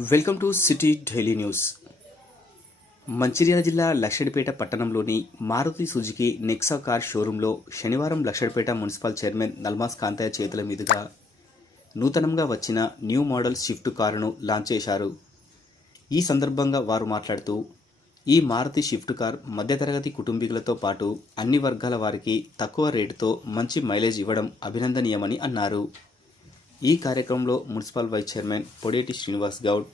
Welcome to city daily news. Mancherial జిల్లా లక్షడిపేట పట్టణంలోని Maruti Suzuki Nexa car షోరూంలో శనివారం లక్షడిపేట మున్సిపల్ చైర్మన్ నల్మాస్ కాంతయ్య చేతుల మీదుగా నూతనంగా వచ్చిన న్యూ మోడల్ స్విఫ్ట్ కారును లాంచ్ చేశారు. ఈ సందర్భంగా వారు మాట్లాడుతూ ఈ మారుతి షిఫ్ట్ కార్ మధ్యతరగతి కుటుంబీకులతో పాటు అన్ని వర్గాల వారికి తక్కువ రేటుతో మంచి మైలేజ్ ఇవ్వడం అభినందనీయమని అన్నారు. ఈ కార్యక్రమంలో municipal vice chairman Podeti Srinivas Goud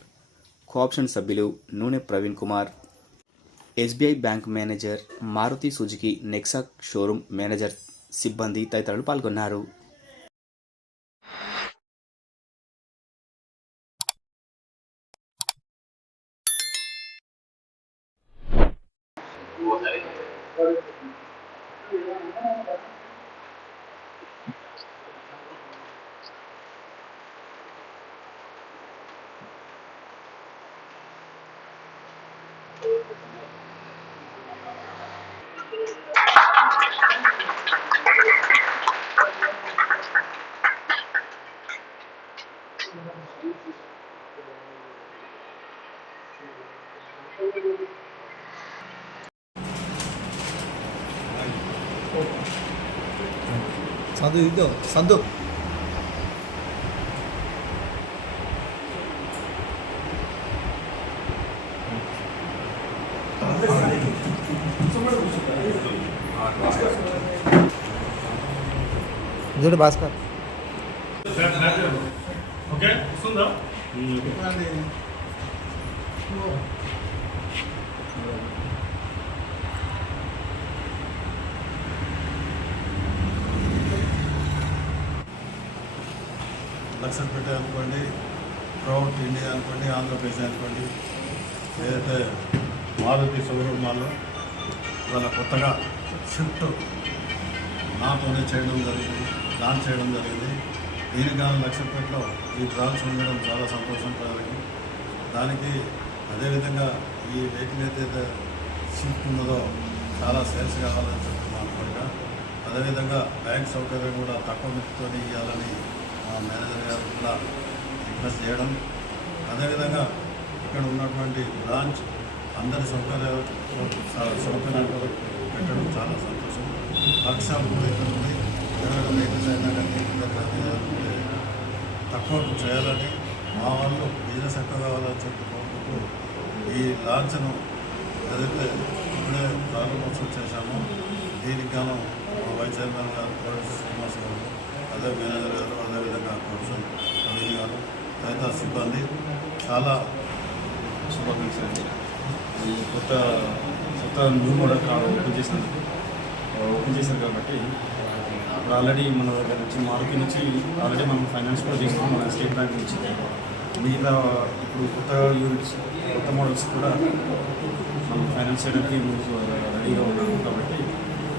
cooption సభ్యులు Nune Praveen Kumar SBI bank manager Maruti Suzuki Nexa showroom manager సిబ్బంది తదితరులు పాల్గొన్నారు. 잔뜩 이겨 잔뜩 जोड़े बास कर ఓకే? వస్తుందా? లక్షపేట అనుకోండి ప్రౌడ్ ఇండియా అనుకోండి ఆంధ్రప్రదేశ్ అనుకోండి ఏదైతే మారుతి షోరూమ్ మాల్లో ఇవాళ కొత్తగా షిఫ్ట్ నాతోనే చేయడం జరిగింది లాంచ్ చేయడం జరిగింది. దీనికి గాను లక్షపేటలో ఈ బ్రాంచ్ ఉండడం చాలా సంతోషం ప్రజలకి దానికి అదేవిధంగా ఈ వెహికల్ ఏదైతే షిఫ్ట్ ఉన్నదో చాలా సేల్స్ కావాలని చెప్తున్నాను అనుకుంటా అదేవిధంగా బ్యాంక్ సౌకర్యం కూడా తక్కువ మిత్తితో ఇవ్వాలని మా మేనేజర్ గారు కూడా రిక్వెస్ట్ చేయడం. అదేవిధంగా ఇక్కడ ఉన్నటువంటి బ్రాంచ్ అందరి సౌకర్యాలు సౌకర్యాలు పెట్టడం చాలా సంతోషం. వర్క్ షాప్ కూడా ఇక్కడ ఉంది ఎవరైనా వెహికల్స్ అయినా కానీ ఇక్కడ కానీ ఏదైనా తక్కువ చేయాలని మా వాళ్ళు బిజినెస్ ఎక్కువ కావాలని చెప్పి కోరుకుంటూ ఈ లాంచ్ను ఏదైతే ఇప్పుడే ప్రారంభోత్సవం చేశామో. దీనికి గాను మా వైస్ చైర్మన్ గారు ప్రొఫెసర్ శ్రీనివాస్ గారు అదే మేనేజర్ గారు అదేవిధంగా ప్రొఫెసర్ ప్రవీణ్ గారు తదితర సిబ్బంది చాలా శుభాకాంక్షలు ఈ కొత్త కొత్త న్యూ మోడల్ కార్ ఓపెన్ చేసినందుకు ఓపెన్ చేశారు కాబట్టి ఆల్రెడీ మన దగ్గర నుంచి మారుతి నుంచి ఆల్రెడీ మనం ఫైనాన్స్ కూడా తీసుకున్నాం మన స్టేట్ బ్యాంక్ నుంచి. మిగతా ఇప్పుడు కొత్త యూనిట్స్ కొత్త మోడల్స్ కూడా మనం ఫైనాన్స్ చేయడానికి ముందు రెడీగా ఉన్నాము కాబట్టి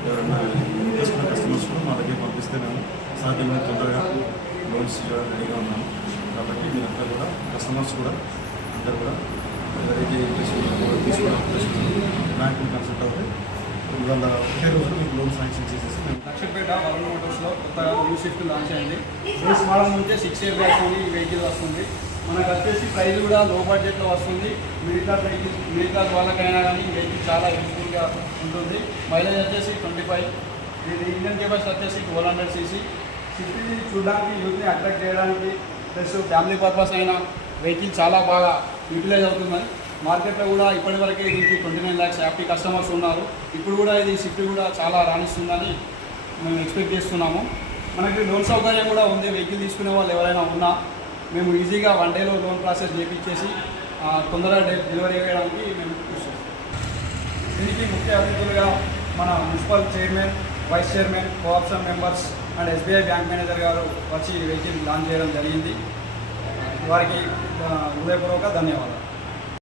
ఎవరైనా ఇంట్రెస్ట్ ఉన్న కస్టమర్స్ కూడా మా దగ్గర పంపిస్తే మేము సాధ్యమైన తొందరగా లోన్స్ రెడీగా ఉన్నాము. కాబట్టి మీరంతా కూడా కస్టమర్స్ కూడా అందరూ కూడా ఎవరైతే ఇంట్రెస్ట్ ఉన్నారో తీసుకోవడం బ్యాంకుని కన్సల్ట్ అవుతే ఇవాళ ఒకే రోజు మీకు లోన్ శాంక్షన్ చేసేసి లక్షపేట వరుణ్ మోటార్స్లో కొత్తగా న్యూ షిఫ్ట్ లాంచ్ అయింది. బేస్ మోడల్ నుంచే సిక్స్ ఇయర్ బ్యాక్ ఈ వెహికల్ వస్తుంది. మనకు వచ్చేసి ప్రైస్ కూడా లో బడ్జెట్లో వస్తుంది. Middle class vehicle middle class వాళ్ళకైనా కానీ ఈ వెహికల్ చాలా యూస్ఫుల్గా ఉంటుంది. మైలేజ్ వచ్చేసి ట్వంటీ ఫైవ్ ఇది ఇంజన్ కెపాసిటీ వచ్చేసి ట్వెల్వ్ హండ్రెడ్ సీసీ సిటీని చూడడానికి యూత్ని అట్రాక్ట్ చేయడానికి ప్లస్ ఫ్యామిలీ పర్పస్ అయిన వెహికల్ చాలా బాగా యూటిలైజ్ అవుతుంది మార్కెట్లో కూడా ఇప్పటివరకే దీనికి twenty nine lakhs happy customers ఉన్నారు. ఇప్పుడు కూడా ఇది షిఫ్ట్ కూడా చాలా రాణిస్తుందని మేము ఎక్స్పెక్ట్ చేస్తున్నాము. మనకి లోన్ సౌకర్యం కూడా ఉంది. వెహికల్ తీసుకునే వాళ్ళు ఎవరైనా ఉన్నా మేము ఈజీగా వన్ డేలో లోన్ ప్రాసెస్ చేపించేసి తొందరగా డెలివరీ చేయడానికి మేము చూస్తాం దీనికి ముఖ్య అతిథులుగా మన municipal chairman vice chairman cooption members and SBI bank manager గారు వచ్చి వెహికల్ లాంచ్ చేయడం జరిగింది. వారికి హృదయపూర్వక ధన్యవాదాలు.